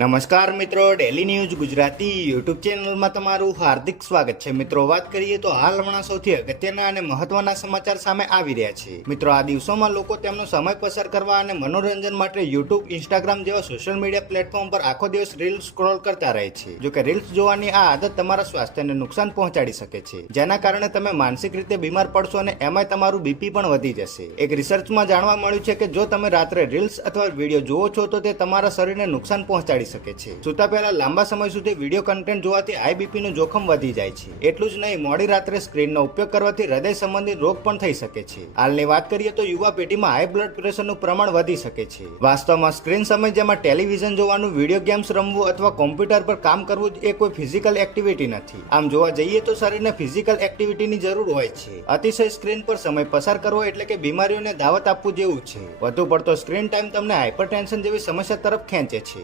નમસ્કાર મિત્રો, daily news Gujarati YouTube ચેનલમાં તમારું હાર્દિક સ્વાગત છે. મિત્રો, વાત કરીએ તો હાલ હમણાં સૌથી અગત્યના અને મહત્વના સમાચાર સામે આવી રહ્યા છે. મિત્રો, આ દિવસોમાં લોકો તેમનો સમય પસાર કરવા અને મનોરંજન માટે યુટ્યુબ, ઇન્સ્ટાગ્રામ જેવા સોશિયલ મીડિયા પ્લેટફોર્મ પર આખો દિવસ રીલ્સ સ્ક્રોલ કરતા રહે છે. જો કે રીલ્સ જોવાની આ આદત તમારા સ્વાસ્થ્યને નુકસાન પહોંચાડી શકે છે, જેના કારણે તમે માનસિક રીતે બીમાર પડશો અને એમાંય તમારું બીપી પણ વધી જશે. એક રિસર્ચમાં જાણવા મળ્યું છે કે જો તમે રાત્રે રીલ્સ અથવા વિડીયો જુઓ છો તો તે તમારા શરીરને નુકસાન પહોંચાડી શકે છે. સૂતા પહેલા લાંબા સમય સુધી વિડીયો કન્ટેન્ટ જોવાથી હાઈ બીપી નું જોખમ વધી જાય છે. એટલું જ નહીં, મોડી રાત્રે સ્ક્રીનનો ઉપયોગ કરવાથી હૃદય સંબંધિત રોગ પણ થઈ શકે છે. હાલની વાત કરીએ તો યુવા પેઢીમાં હાઈ બ્લડ પ્રેશરનું પ્રમાણ વધી શકે છે. વાસ્તવમાં સ્ક્રીન સમય જેમાં ટેલિવિઝન જોવાનું, વિડીયો ગેમ્સ રમવું અથવા કોમ્પ્યુટર પર કામ કરવું એ કોઈ ફિઝિકલ એક્ટિવિટી નથી. આમ જોવા જઈએ તો શરીરને ફિઝિકલ એક્ટિવિટીની જરૂર હોય છે. અતિશય સ્ક્રીન પર સમય પસાર કરવો એટલે કે બીમારીઓને દાવત આપવું જેવું છે. વધુ પડતો સ્ક્રીન ટાઈમ તમને હાઇપરટેન્શન જેવી સમસ્યા તરફ ખેંચે છે.